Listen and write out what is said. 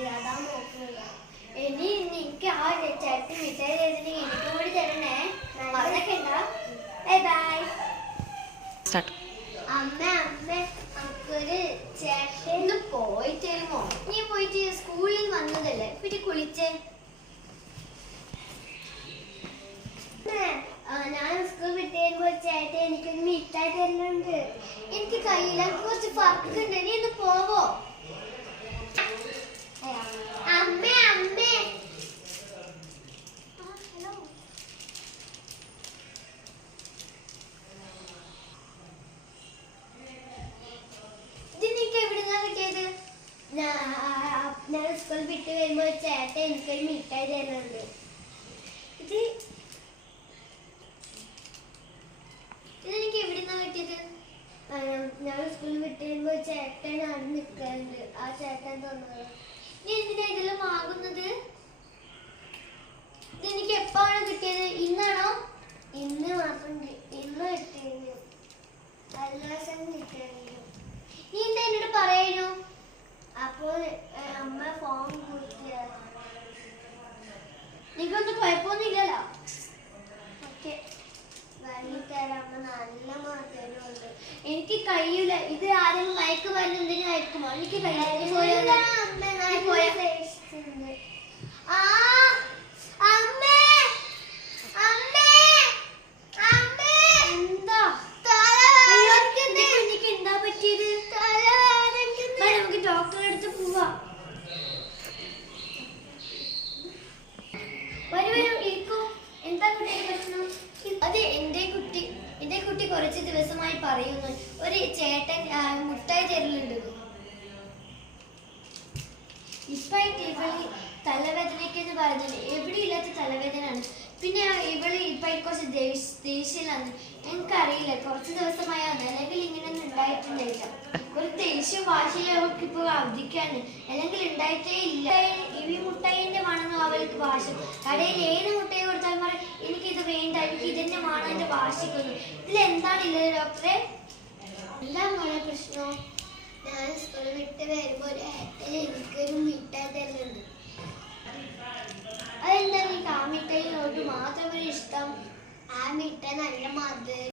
അതാ നോക്കുന്നത്. ഇനി എനിക്ക് ആ ചേട്ടൻ മിഠായി തരുന്ന എനിക്ക് കൂടി തരണേ. അതൊക്കെ ഉണ്ടാ. Bye bye. അമ്മ അമ്മ നമുക്കൊരു ചേട്ടൻ ഒന്ന് പോയി തരുമോ? നീ പോയിട്ട് സ്കൂളിൽ വന്നതല്ലേ, പിന്നെ കുളിച്ചേ. ഞാൻ സ്കൂൾ വിട്ട് വരുമ്പോ ചേട്ടൻ എനിക്കൊരു മിഠായി തരുന്നുണ്ട്. എനിക്ക് കയ്യില കുറച്ച് ഫർക്കുണ്ട്, നീ ഒന്ന് പോവോ? അമ്മ അമ്മ ഞാൻ സ്കൂൾ വിട്ട് വരുമ്പോ ചേട്ടൻ എനിക്കൊരു മിഠായി തരുന്നുണ്ട്. ഇതെനിക്ക് എവിടുന്നാ കിട്ടിയത്? ഞാൻ സ്കൂളിൽ വിട്ട് വരുമ്പോ ചേട്ടൻ അവിടെ നിൽക്കാറുണ്ട്, ആ ചേട്ടൻ തന്നത്. നീ എന്തിനാ ഇതെല്ലാം വാങ്ങുന്നത്? ഇതെനിക്ക് എപ്പോഴാണ് കിട്ടിയത്? ഇന്നാണോ? ഇന്ന് മാത്രം ഇന്ന് കിട്ടിയിരുന്നു, എല്ലാ ദിവസവും കിട്ടിയിരുന്നു. നീ എന്താ എന്നോട് പറയുന്നു? അപ്പോൾ അമ്മ ഫോൺ കൊടുത്തിയ നിനക്കൊന്നും കുഴപ്പമൊന്നുമില്ലല്ലോ. ഓക്കെ വാങ്ങിത്തരാമ്മ, നല്ല മാറ്റമുണ്ട്. എനിക്ക് കഴിയൂല, ഇത് ആരെങ്കിലും മയക്ക് മരുന്ന് എന്തിനായിരിക്കുമോ? എനിക്ക് കഴിയാതെ പോയോ? ഡോക്ടറെ അടുത്ത് പോവാ. എന്താ കുട്ടിയുടെ പ്രശ്നം? അത് എന്റെ കുട്ടി കുറച്ച് ദിവസമായി പറയുന്നു ഒരു ചേട്ടൻ മുട്ടായി തരലുണ്ട്. ഇപ്പായിട്ട് ഇവള് തലവേദനയ്ക്ക് എന്ന് പറയുന്നത് എവിടെയില്ലാത്ത തലവേദനയാണ്. പിന്നെ ഇവള് ഇപ്പായിട്ട് കുറച്ച് ദേഷ്യയിലാണ്. എനിക്കറിയില്ല, കുറച്ച് ദിവസമായാണ്, അല്ലെങ്കിൽ ഇങ്ങനെയൊന്നും ഉണ്ടായിട്ടുണ്ടായില്ല. ഒരു ദേഷ്യം വാശിയിൽ അവൾക്ക് ഇപ്പോൾ അവധിക്കാണ്, അല്ലെങ്കിൽ ഉണ്ടായിട്ടേ ഇല്ല. ഈ മുട്ടായിന്റെ വേണമെന്നോ അവൾക്ക് വാശി. കടയിൽ ഏത് മുട്ടായി കൊടുത്താലും പറയും എനിക്കിത് വേണ്ട, എനിക്ക് ഇതന്നെ വേണം, എന്റെ വാശിക്കുന്നു. ഇതിലെന്താണില്ലത് ഡോക്ടറെ? എന്താ മോളെ പ്രശ്നം? ഞാൻ സ്കൂൾ വിട്ട് വരുമ്പോ എനിക്കൊരു മിഠായി തരുന്നുണ്ട്. അതെന്താ നീ ആ മിഠായിയോട്ട് മാത്രം ഒരു ഇഷ്ടം? ആ മിഠായി നല്ല മധുരം